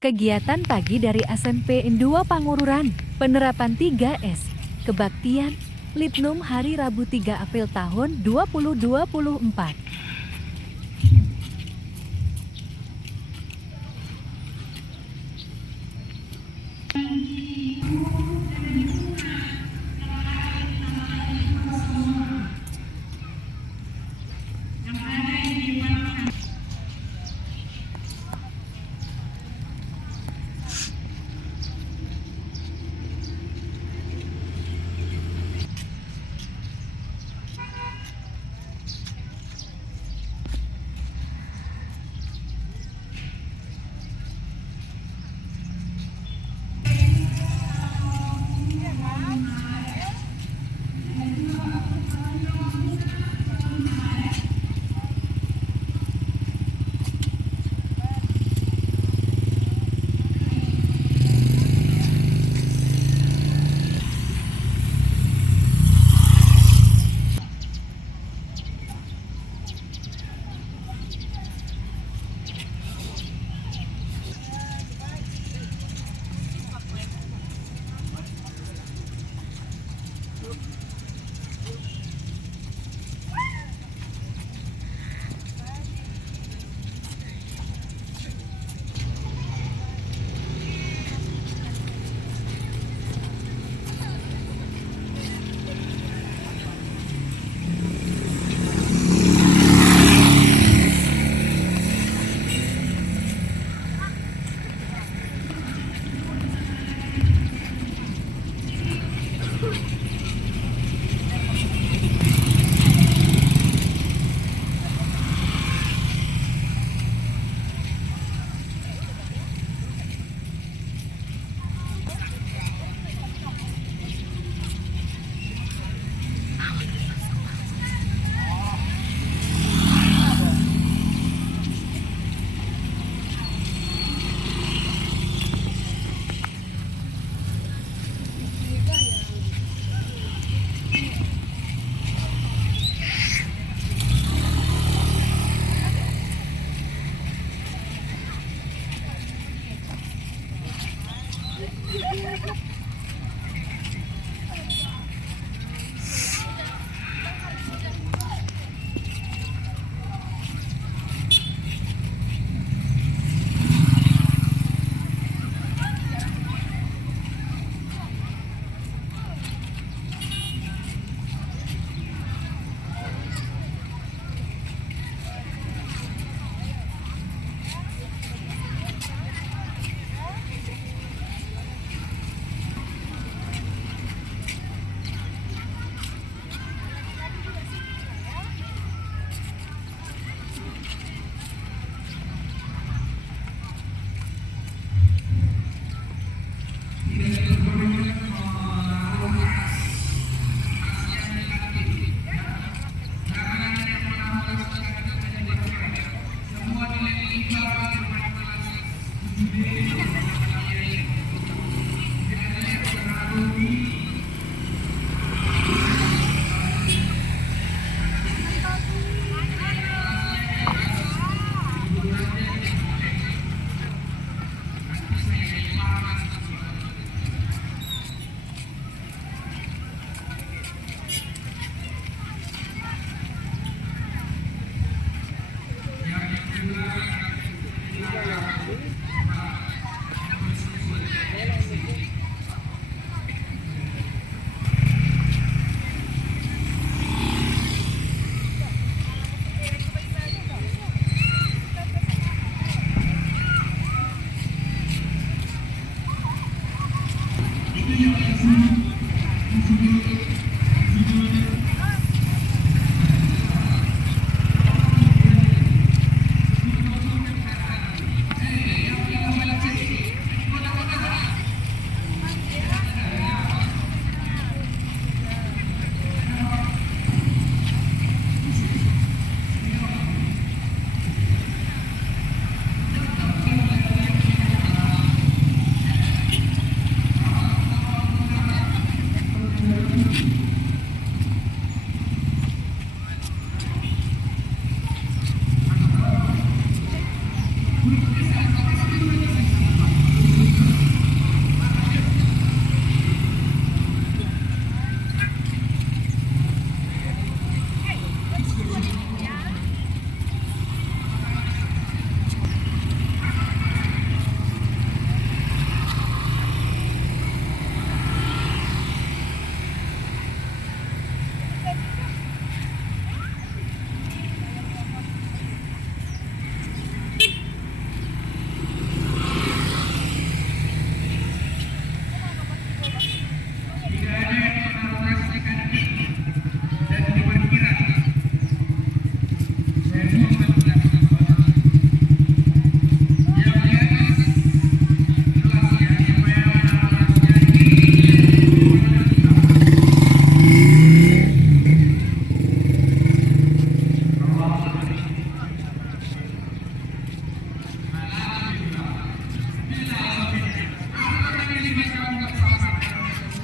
Kegiatan pagi dari SMP 2 Pangururan, penerapan 3S, kebaktian, Litnum hari Rabu 3 April tahun 2024.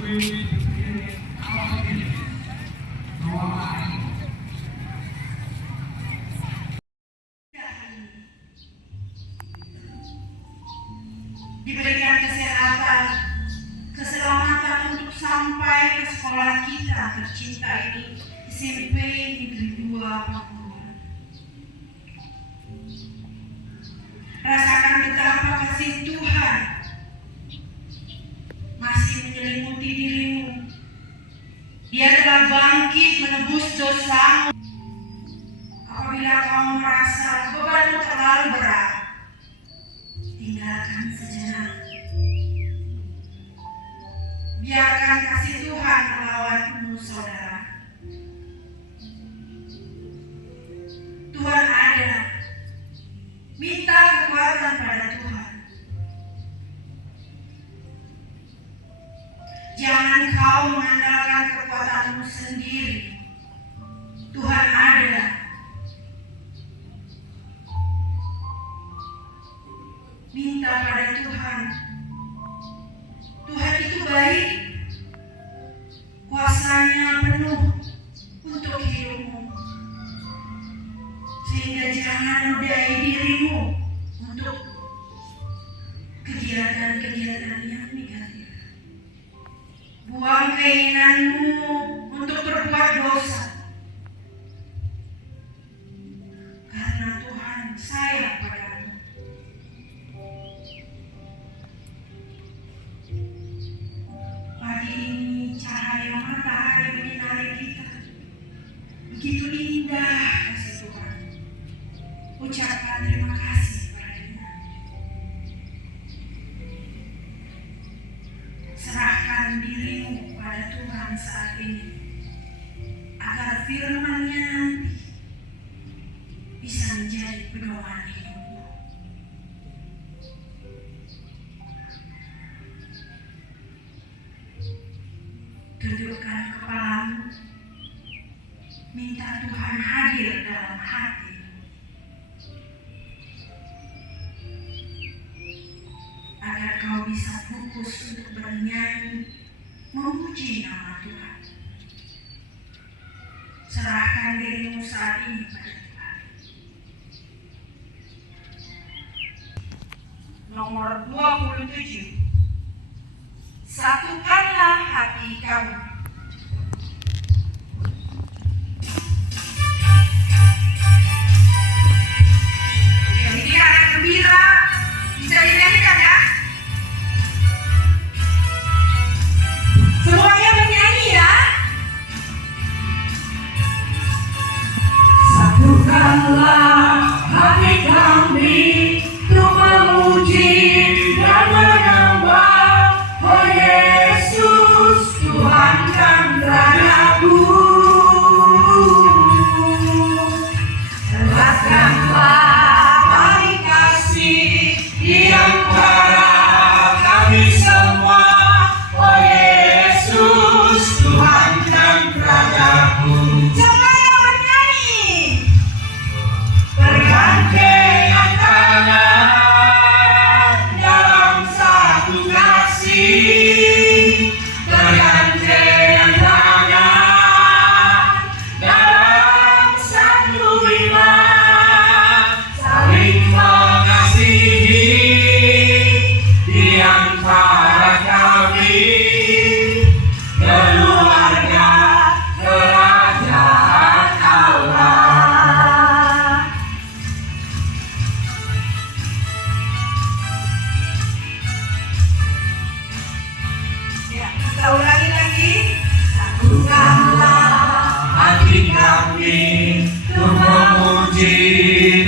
Diberikan kesehatan, keselamatan untuk sampai ke sekolah kita tercinta ini, SMP Negeri 2 Pangururan. Rasakan betapa kasih Tuhan masih menyelimuti dirimu. Dia telah bangkit menebus dosamu. Apabila kamu merasa bebanmu terlalu berat, tinggalkan sejenak. Biarkan kasih Tuhan melawanmu, saudara. Tuhan ada. Minta kekuatan pada Tuhan. Jangan kau mengandalkan kekuatanmu sendiri. Tuhan ada. Minta pada Tuhan. Tuhan itu baik. Kuasanya penuh untuk hidupmu. Sehingga jangan nodai dirimu untuk kegiatan-kegiatan yang negatif. Buang keinginanmu untuk berbuat dosa. Karena Tuhan sayang padamu. Pagi ini cahaya matahari menyinari kita. Begitu indah kasih Tuhan. Ucapkan terima kasih padanya. Serahkan dirimu pada Tuhan saat ini, agar firman-Nya nanti bisa menjadi pedoman hidupmu. Tundukkan kepalamu, minta Tuhan hadir dalam hati. Agar kau bisa fokus untuk bernyanyi, memuji nama Tuhan. Serahkan dirimu saat ini pada Tuhan. Nomor 27. Satukanlah hati kamu. Ini anak gembira, bisa dinyanyikan ya? Semuanya bernyanyi ya. Satukanlah hati kami untuk memuji dan menyembah, oh Yesus, Tuhan dan Rajaku. Eratkanlah tali kasih di antara kami semua, oh Yesus, Tuhan dan Rajaku. Semuanya bernyanyi. Bergandengan tangan dalam satu kasih. Bergandengan tangan dalam satu iman. Saling mengasihi di antara kami. Keluarga kerajaan Allah. Ya, kita ulangi lagi. Satukanlah hati kami untuk memuji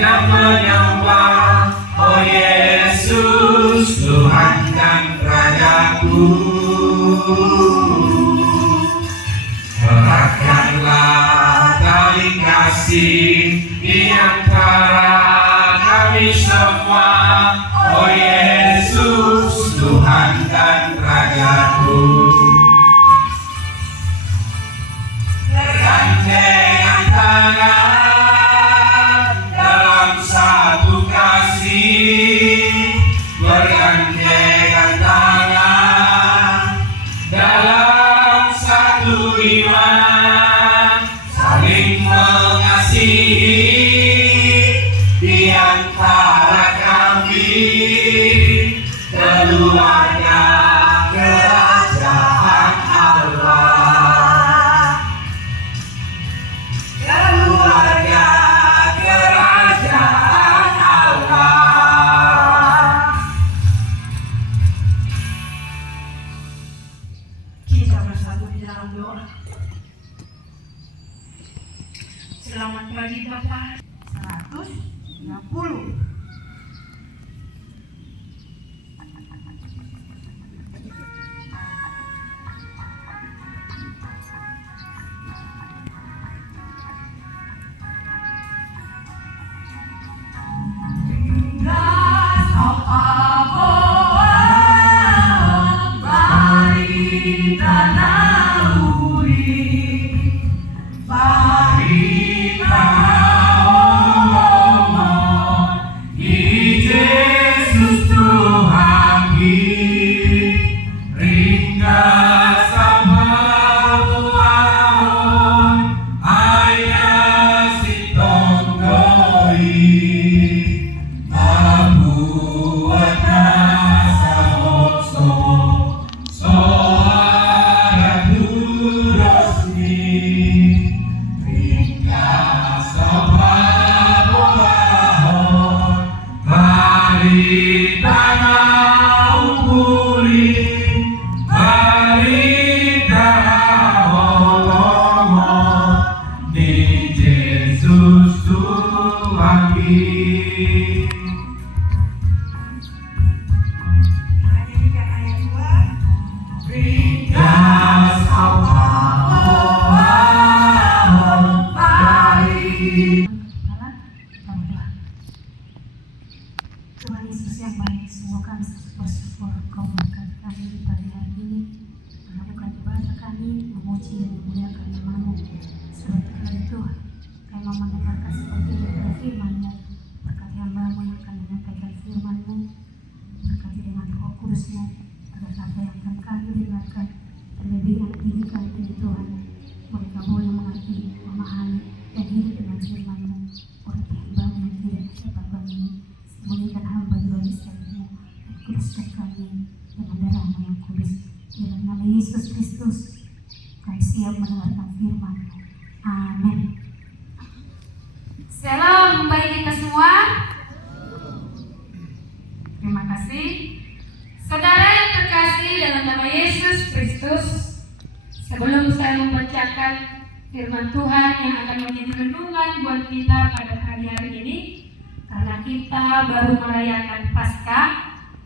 dan menyembah, oh Yesus, Tuhan dan Rajaku. Eratkanlah tali kasih di antara kami semua, oh Yesus, Tuhan dan Rajaku. Bergandengan tangan dalam satu kasih. Bergandengan tangan dalam bagi Bapak 130. Tuhan Yesus yang baik, sungguh kami bersyukur Kau berkati kami di pagi hari ini melakukan ibadah kami, memuji dan memuliakan nama-Mu. Seperti itu, kami mau mendengarkan seperti yang firman-Mu. Berkati hamba-Mu yang akan menyampaikan firman-Mu, berkati dengan Roh Kudus-Mu, agar apa yang akan kami dengarkan terlebih yang diri kami ini Tuhan, mereka boleh mengerti, memahami, dan hidup dengan firman-Mu. Berkati hamba-Mu yang tidak dapat bangun, sembunyikan hamba di bawah sayap-Mu, dan kuduskan kami dengan darah-Mu yang kudus. Dalam nama Yesus Kristus, kami siap mendengarkan firman-Mu. Amin. Shalom bagi kita semua. Terima kasih. Saudara yang terkasih dalam nama Yesus Kristus, sebelum saya membacakan firman Tuhan yang akan menjadi renungan buat kita pada hari ini, karena kita baru merayakan Paskah,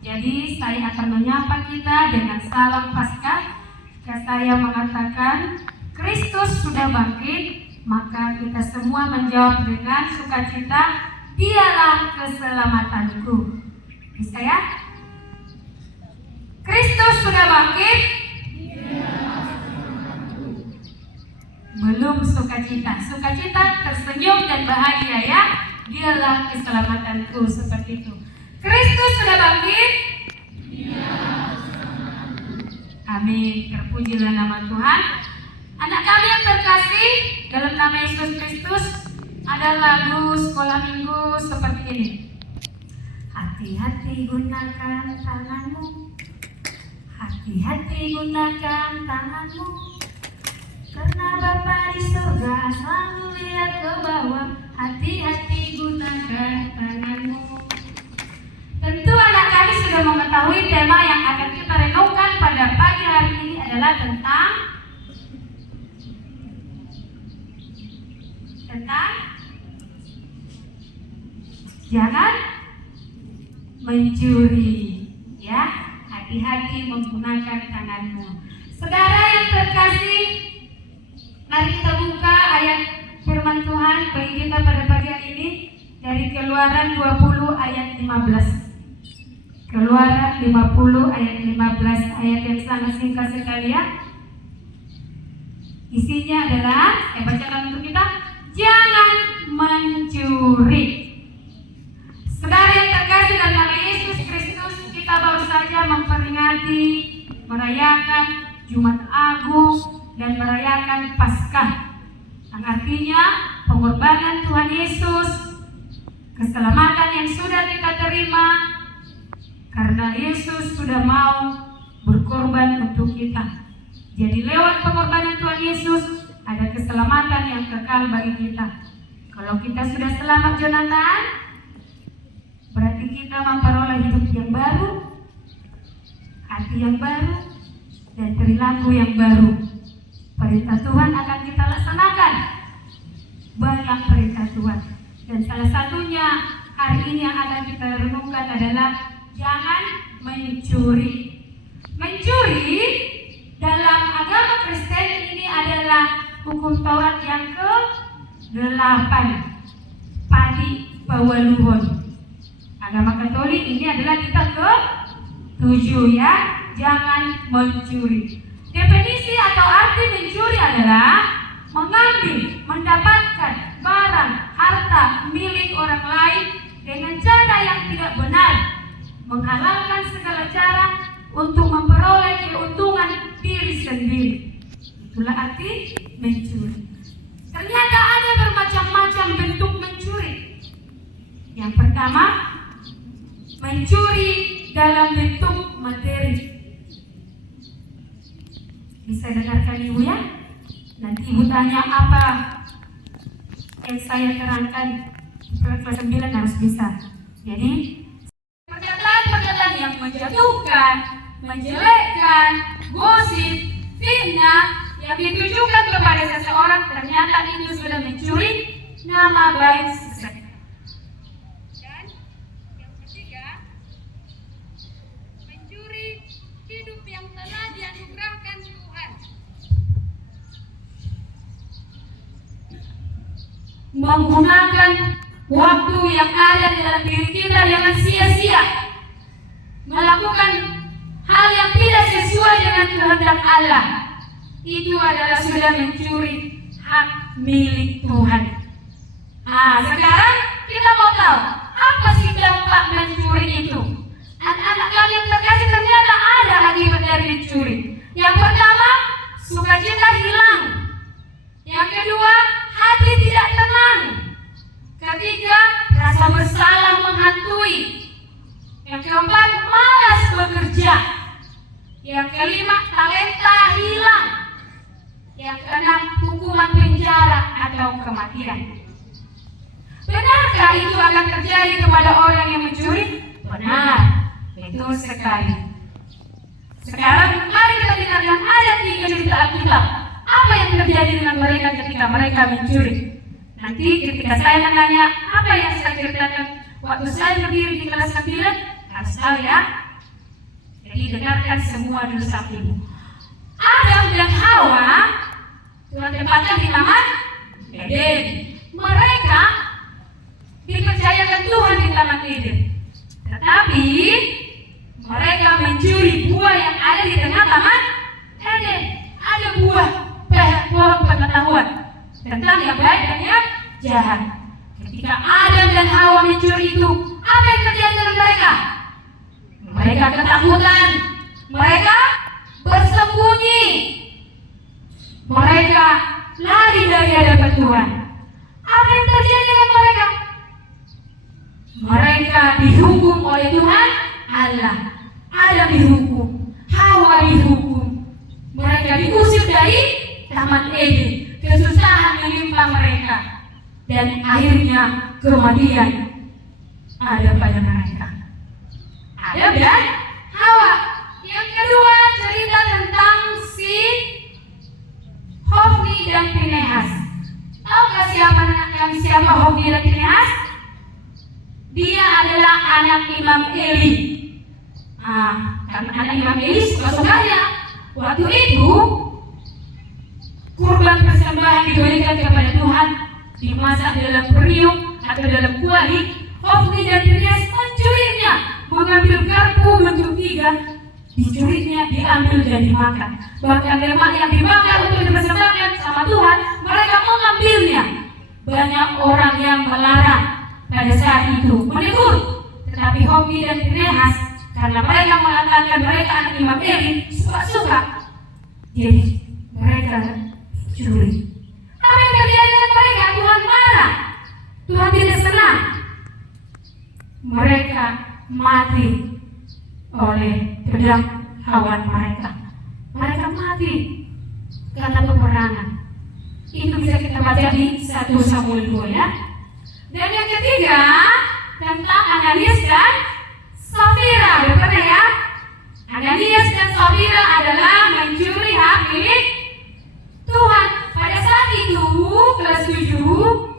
jadi saya akan menyapa kita dengan salam Paskah. Jika saya mengatakan Kristus sudah bangkit, maka kita semua menjawab dengan sukacita, Dialah keselamatanku. Bisa ya? Kristus sudah bangkit. Belum sukacita. Sukacita tersenyum dan bahagia ya. Dialah keselamatanku, seperti itu. Kristus sudah bangkit. Amin. Terpujilah nama Tuhan. Anak kami yang terkasih, dalam nama Yesus Kristus, ada lagu sekolah minggu seperti ini. Hati-hati gunakan tanganmu, hati-hati gunakan tanganmu, karena Bapa di surga selalu lihat ke bawah. Hati-hati gunakan tanganmu. Tentu anak kami sudah mengetahui tema yang akan kita renungkan pada pagi hari ini adalah tentang jangan mencuri, ya. Hati-hati menggunakan tanganmu. Saudara yang terkasih, mari kita buka ayat firman Tuhan bagi kita pada pagi hari ini dari Keluaran 20 ayat 15. Keluaran 50 ayat 15, ayat yang sangat singkat sekali ya. Isinya adalah, saya bacakan untuk kita, jangan mencuri. Saudara yang terkasih dalam nama Yesus Kristus, kita baru saja memperingati, merayakan Jumat Agung dan merayakan Paskah. Yang artinya pengorbanan Tuhan Yesus, keselamatan yang sudah kita terima karena Yesus sudah mau berkorban untuk kita. Jadi lewat pengorbanan Tuhan Yesus ada keselamatan yang kekal bagi kita. Kalau kita sudah selamat Jonathan, berarti kita memperoleh hidup yang baru, hati yang baru, dan perilaku yang baru. Perintah Tuhan akan kita laksanakan. banyak perintah Tuhan. Dan salah satunya hari ini yang akan kita renungkan adalah jangan mencuri. Mencuri dalam agama Kristen ini adalah hukum Taurat yang ke-8. Padi pawaluhon. Agama Katolik ini adalah kita ke-7 ya, jangan mencuri. Definisi atau arti mencuri adalah mengambil, mendapatkan barang, harta milik orang lain dengan cara yang tidak benar, menghalalkan segala cara untuk memperoleh keuntungan diri sendiri. Itulah arti mencuri. Ternyata ada bermacam-macam bentuk mencuri. Yang pertama, mencuri dalam bentuk materi. Bisa dengarkan Ibu ya? Nanti Ibu tanya apa yang saya terangkan kelas 9 harus bisa. Jadi perkataan-perkataan yang menjatuhkan, menjelekkan, gosip, fitnah yang ditujukan kepada seseorang ternyata itu sudah mencuri nama baik seseorang. Dan yang ketiga, mencuri hidup yang telah dianugerahkan Tuhan. Menggunakan waktu yang ada di dalam diri kita dengan sia-sia, melakukan hal yang tidak sesuai dengan kehendak Allah, itu adalah sudah mencuri hak milik Tuhan. Sekarang kita mau tahu apa sih dampak mencuri itu. Anak-anak kalian terkasih, ternyata ada akibat dari mencuri. Yang pertama, sukacita hilang. Yang kedua, hati tidak tenang. Ketiga, rasa bersalah menghantui. Yang keempat, malas bekerja. Yang kelima, talenta hilang. Yang keenam, hukuman penjara atau kematian. Benarkah itu akan terjadi kepada orang yang mencuri? Benar, betul sekali. Sekarang mari kita dengarkan ayat 3 cerita Alkitab. Apa yang terjadi dengan mereka ketika mereka mencuri? Nanti ketika saya menanya apa yang saya ceritakan waktu saya berdiri di kelas 9, harus tahu ya. Jadi dengarkan semua dulu sampai Ibu. Adam dan Hawa, Tuhan tempatkan di Taman Eden. Mereka dipercayakan Tuhan di Taman Eden. Tetapi mereka mencuri buah yang ada di tengah Taman Eden. Ada buah pohon pengetahuan tentang yang baik dan yang jahat. Ketika Adam dan Hawa mencuri itu, apa yang terjadi dengan mereka? Mereka ketakutan. Mereka bersembunyi. Mereka lari dari hadapan Tuhan. Apa yang terjadi dengan mereka? Mereka dihukum oleh Tuhan Allah. Adam dihukum, Hawa dihukum. Mereka diusir dari Taman Eden. Kesusahan menimpa mereka. Dan akhirnya kematian ada pada mereka. Adam dan Hawa. Yang kedua, cerita tentang si Hofni dan Pinehas. Tahukah siapa Hofni dan Pinehas? Dia adalah anak Imam Eli. Karena anak Imam Eli suka-sukanya. Waktu itu kurban persembahan diberikan kepada Tuhan, dimasak dalam periuk atau dalam kuali. Hofni dan Pinehas mencurinya, mengambil garpu bentuk 3, dicurinya, diambil dan dimakan. Bahkan lemak yang dibakar untuk dipersembahkan sama Tuhan, mereka mengambilnya. Banyak orang yang melarang pada saat itu, menegur. Tetapi Hofni dan Pinehas, karena mereka mengatakan mereka anak Imam Eli, suka-suka, jadi mereka curi. Apa yang terjadi dengan mereka? Tuhan marah. Tuhan tidak senang. Mereka mati oleh pedang hawan mereka. Mereka mati karena peperangan. Itu bisa kita baca di 1 Samuel 2 ya. Dan yang ketiga tentang Ananias dan Safira. Benar ya? Ananias dan Safira adalah mencuri hak milik Tuhan. Pada saat itu kelas 7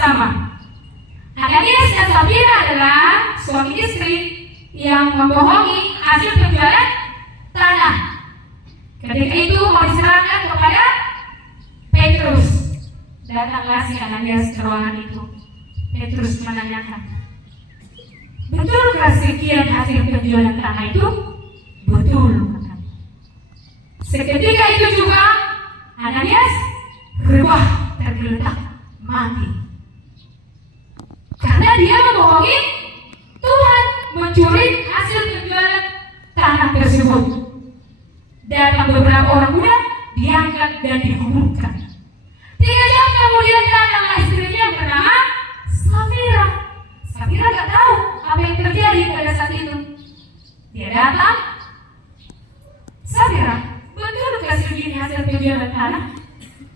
bersama. Ananias dan Safira adalah suami istri yang membohongi hasil penjualan tanah. Ketika itu mau diserahkan kepada Petrus. Datanglah si Ananias ke ruangan itu. Petrus menanyakan, betulkah sekian hasil penjualan tanah itu? Betul, katanya. Seketika itu juga Ananias rebah, tergeletak, mati. Karena dia membohongi Tuhan, mencuri hasil penjualan tanah tersebut. Datang beberapa orang muda, diangkat dan dikuburkan. 3 jam kemudian datanglah istrinya yang bernama Safira. Safira gak tahu apa yang terjadi pada saat itu. Dia datang, Safira, betul segini hasil penjualan tanah?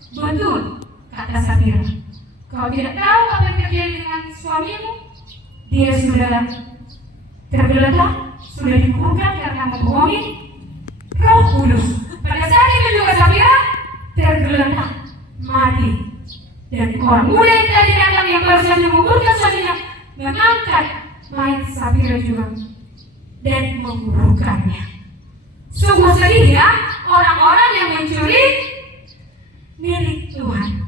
Betul, kata Safira. Kau tidak tahu apa yang terjadi dengan suamimu? Dia sudah tergeletak, sudah dikuburkan karena membohongi Roh Kudus. Pada saat itu juga Safira tergeletak, mati. Dan orang muda yang tadi datang yang baru saja menguburkan suaminya mengangkat mayat Safira juga dan menguburkannya. Sungguh sedih ya, orang-orang yang mencuri milik Tuhan.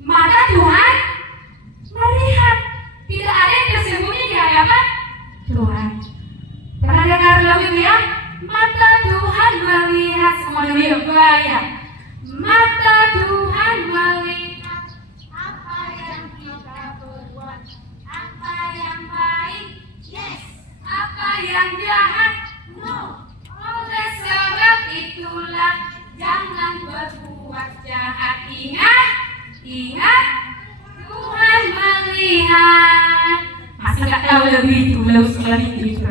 Mata Tuhan melihat, tidak ada yang tersembunyi di hadapan Tuhan. Pernah dengar lagu itu ya? Mata Tuhan melihat, semua dulu bayar. Mata Tuhan melihat apa yang kita perbuat, apa yang baik, yes, apa yang jahat, no. Oleh sebab itulah jangan berbuat jahat. Ingat, ingat, Tuhan melihat. Masih nggak tahu lebih itu, belum sekolah itu.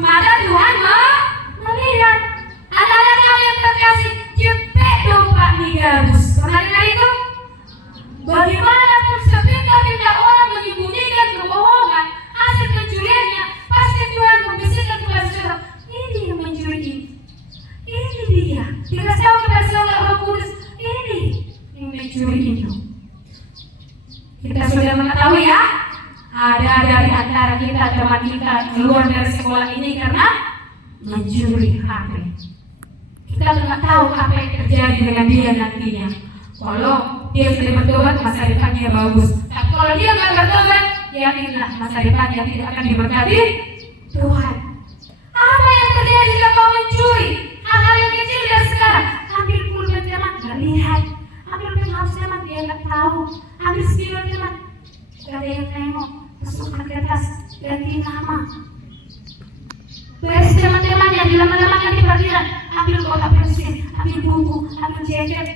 Mata Tuhan melihat. Anak-anak kau yang terkasih, cepet dong Pak Migabus. Pernah dengar itu? Bagaimanapun sepintar-pintar orang menyembunyikan kebohongan hasil pencuriannya, pasti Tuhan membisikkan kepada saudara, ini yang mencuri ini. Ini dia. Dikasih tahu kepada saudara Roh Kudus, ini yang mencuri itu. Kita sudah mengetahui ya, ada dari antara kita, teman kita keluar dari sekolah ini karena mencuri HP. Kita nggak tahu apa yang terjadi dengan dia nantinya. Kalau dia sudah bertobat, masa depannya bagus. Tapi kalau dia nggak bertobat, yakinlah masa depannya tidak akan diberkati Tuhan. Apa yang terjadi jika kau mencuri hal-hal yang kecil dari sekarang? Ambil pulpen teman, nggak lihat. Ambil penghapus teman, dia nggak tahu. Ambil spidol teman, nggak ada yang nengok. Masukkan ke tas, ganti nama. Beres teman-teman yang dilama-lamakan di parkiran, ambil kotak pensil, ambil buku, ambil jaket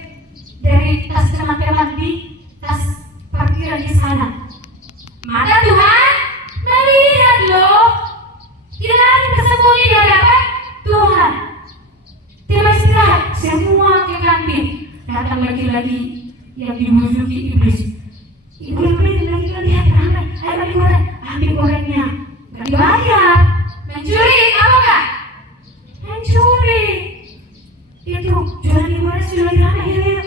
dari tas teman-teman di tas parkiran di sana. Mata Tuhan melihat loh, tidak ada tersembunyi di hadapan Tuhan. Tema istirahat, semua ke kantin. Datang lagi-lagi yang dibujuki iblis. Ibu lagi lihat ramai, ayo beli goreng, ambil gorengnya, gak dibayar. Mencuri, apa enggak? Mencuri. Itu jualan di mana sudah ramai, ya.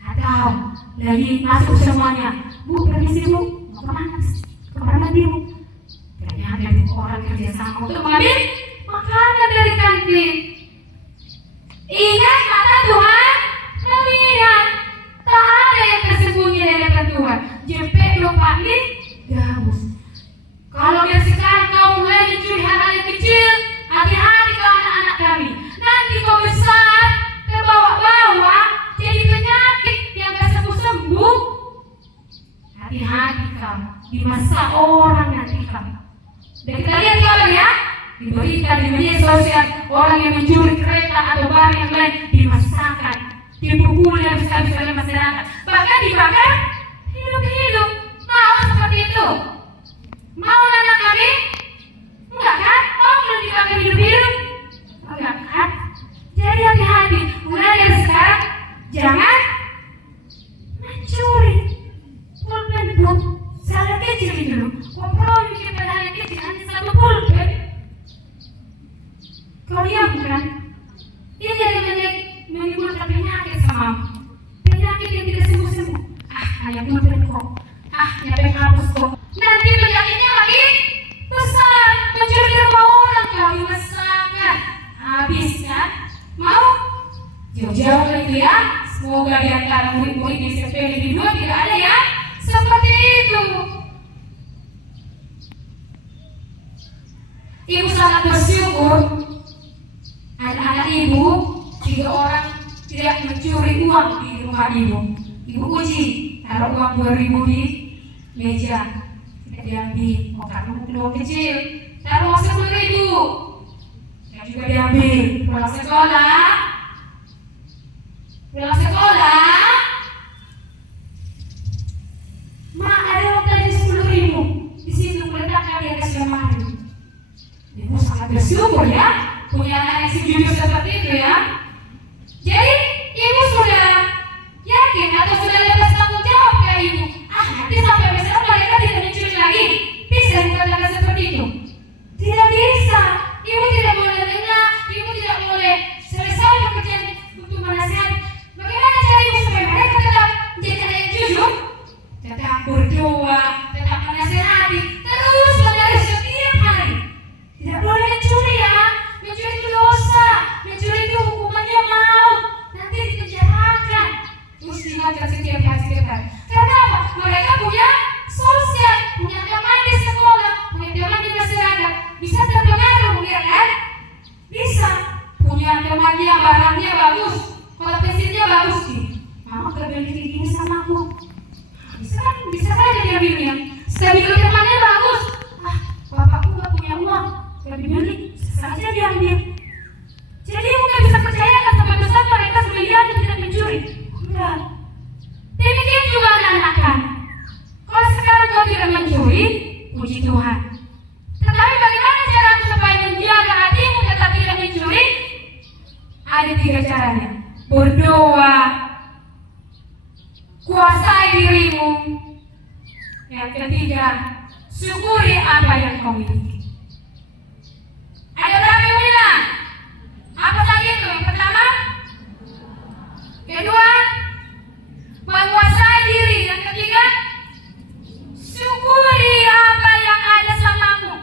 Atau lagi masuk semuanya, Bu, permisi Bu, mau kemana? Ke kamar mandi Bu. Ternyata ada orang kerja sama untuk mengambil makanan dari kantin. Ingat, mata Tuhan melihat, tak ada yang tersembunyi di hadapan Tuhan. Jepet lupa nih, gabus. Kalau dari sekarang kau mulai mencuri hal-hal yang kecil, hati-hati kau anak-anak kami. Nanti kau besar, terbawa-bawa, jadi penyakit yang gak sembuh-sembuh. Hati-hati kau, di masa orang nanti kau. Dan kita lihat kalau ya, di berita, di media sosial, orang yang mencuri kereta atau barang yang lain dimasakkan, dipukuli habis-habis oleh masyarakat, bahkan dibakar hidup-hidup. Mau seperti itu? Mau anak kami? Enggak kan? Mau belum dibakar hidup-hidup? Enggak kan? Jadi hati-hati, mulai dari sekarang jangan mencuri. Pulpen Bu, salah kecil itu loh. Kompromi kita hal yang kecil, hanya satu pulpen. Kau diam kan? Ini jadi menimbulkan penyakit sama penyakit yang tidak sembuh-sembuh. Hanya semoga di antara murid-murid di SMP Negeri 2 tidak ada yang seperti itu. Ibu sangat bersyukur anak-anak ibu 3 orang tidak mencuri uang di rumah ibu. Ibu uji taruh uang 2.000 di meja, tidak diambil. Oh, karena mungkin uang kecil, taruh uang 10.000, yang juga diambil. Pulang sekolah, mak ada uang tadi 10.000 di situ, meletakkan di atas lemari. Ibu sangat bersyukur ya punya anak yang sejujur seperti itu ya. Jadi ibu sudah yakin atau sudah lepas tanggung jawab ke ibu. Nanti sampai besar mereka tidak mencuri lagi. Bisa dikatakan seperti itu? Tidak bisa. Ibu tidak boleh dengar. Ibu tidak boleh selesai pekerjaan untuk menasihati. Bagaimana cara ibu supaya mereka tetap menjadi anak yang jujur? Tetap berdoa, tetap menasihati, terus menerus setiap hari. Tidak boleh mencuri ya. Mencuri itu dosa. Mencuri itu hukumannya maut. Nanti dipenjarakan. Terus diingatkan setiap hari. Karena apa? Mereka punya sosial, punya teman di sekolah, punya teman di masyarakat. Bisa terpengaruh ya kan? Bisa. Punya temannya barangnya bagus, kalau pensilnya bagus sih. Mama kebeli gini sama aku. Bisa kan dia ambilnya. Stabilo temannya bagus. Bapakku gak punya uang, gak dibeli, saja diambil. Jadi nggak bisa percaya kan sampai besar mereka sudah yakin tidak mencuri. Enggak. Demikian juga anak-anak kan. Kalau sekarang kau tidak mencuri, puji Tuhan. Tetapi bagaimana cara supaya menjaga hatimu tetap tidak mencuri? Ada 3 caranya. Berdoa, kuasai dirimu. Yang ketiga, syukuri apa yang kau miliki. Ada berapa yang bilang? Apa saja itu? Yang pertama, kedua, menguasai diri. Yang ketiga, syukuri apa yang ada samamu,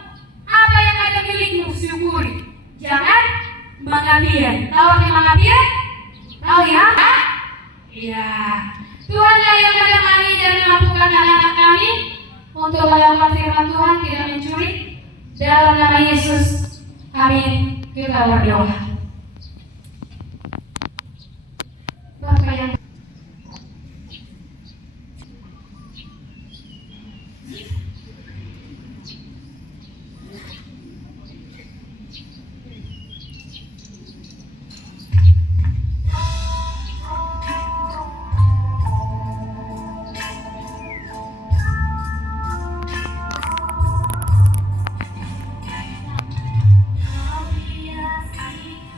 apa yang ada milikmu, syukuri. Jangan mengambil. Tahu arti mengambil? Tahu ya? Iya. Tuhanlah yang menemani dan memampukan anak-anak kami untuk melakukan firman Tuhan, tidak mencuri. Dalam nama Yesus, amin. Kita berdoa. Bapak yang Kau hiasi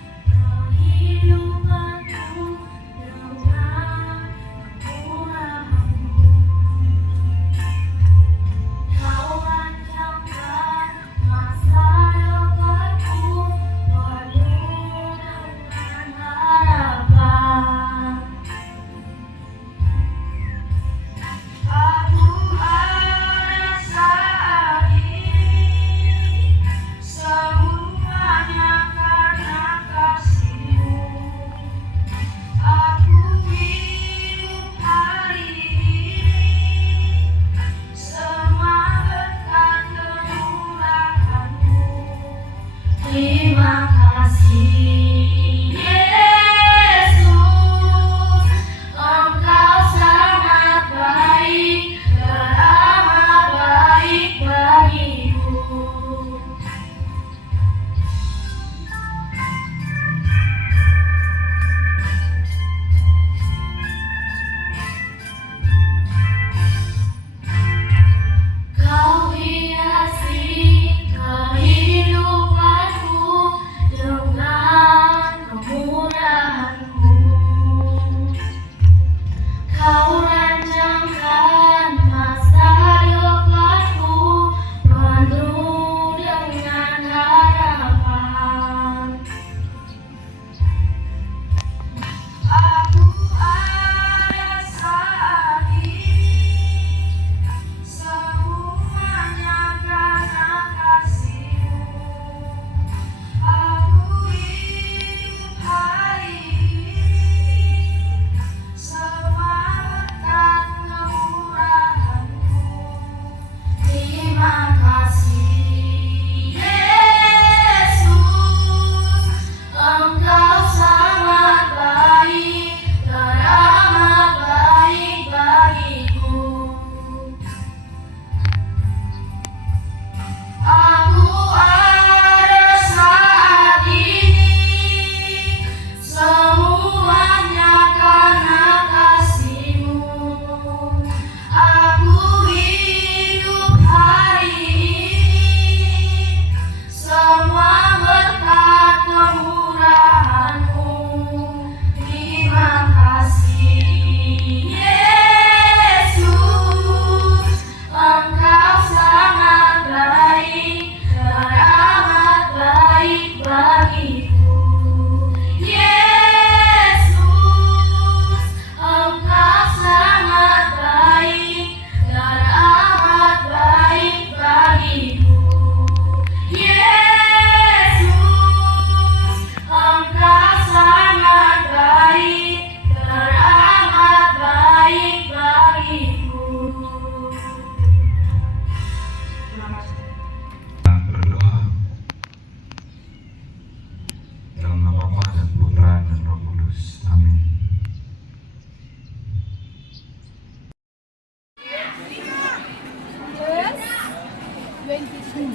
Okay,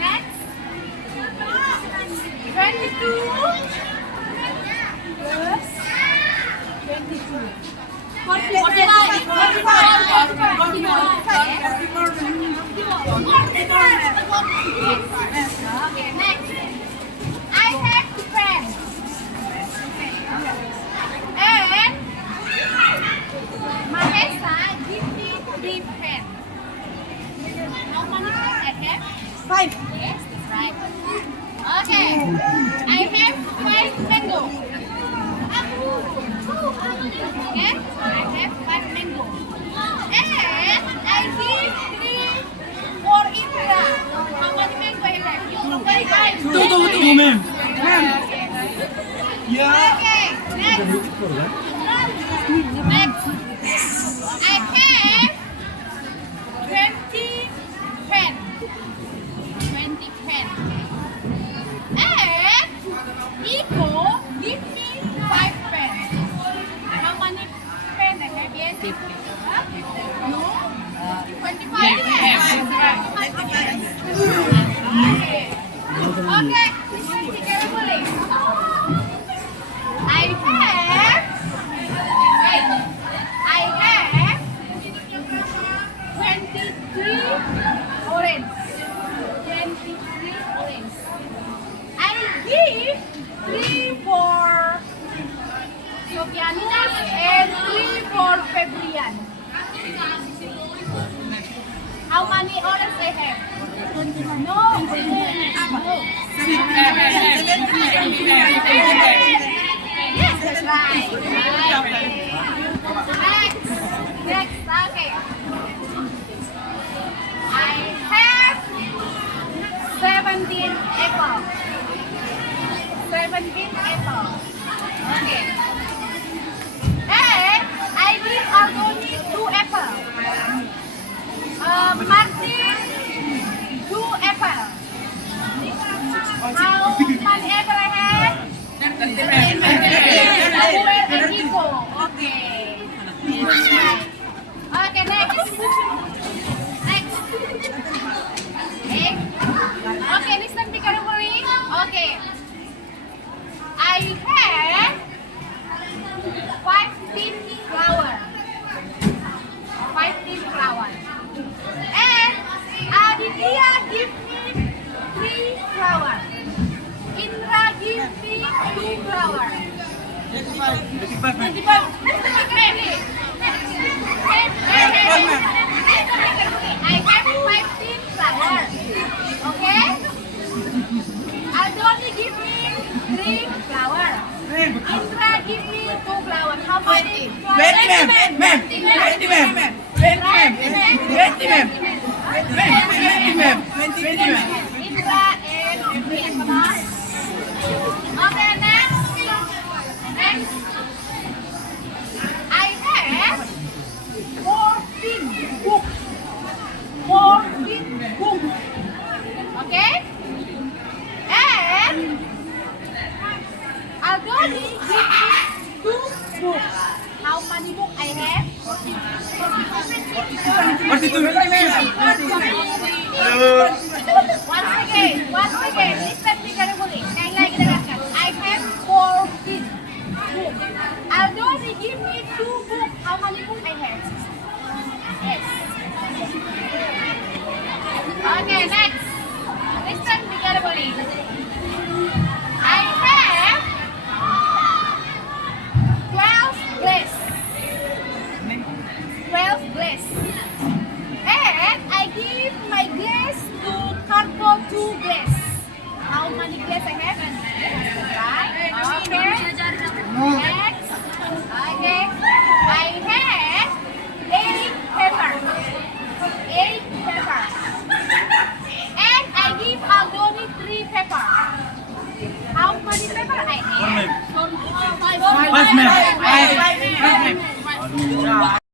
next. 22 plus 22. 45. Okay, next. I have two friends. And Mahesa give me 3 friends. How many friends I have? 5. Yes, that's right. Okay. I have 5 mango. Okay, I have 5 mango. And I give 3 for Indra. How many mango I have? You very good. Two, ma'am. Okay, next. Next. I have 20 pens. 20 pens. And Iko give me 5 pens. How many pens I have? Yes. No? 25. Okay. Okay. Listen carefully. I have 23 orange. 23 orange. I give 3 for Sofianis and 3 for Febrian. How many orange I have? No. Yes, that's right. Next, okay. I have 17 apples. 17 apples. Okay. And I give Aldoni 2 apples. Martin 2 apples. How many apples I have? Samuel and Iko. Okay. Okay, next. Next. Okay, listen carefully. Okay. I have 15 flowers. 15 flowers. And Aditya give me 3 flowers. Indra give me 2 flowers. 25. I have 15 flowers. Okay? Aldoni give me 3 flowers. Indra give me 2 flowers. How many flowers? 20, ma'am. Indra and Indra. Okay, next. Next. I have 14 books. 14 books. Okay? And Aldoni give me 2 books. How many books I have? 42, ma'am. Once again, listen carefully. Sekali lagi dengarkan. I have 14 books. Aldoni give me 2 books. How many books I have? Yes. Okay, next. Listen carefully. I have 12 glass. 12 glass. And I give my glass to Cargo 2 glass. How many glass I have? Right. Okay. Next. Okay. I have 8 papers. 8 papers. And I give Aldoni 3 papers. How many papers I have? 5, ma'am. 5, ma'am.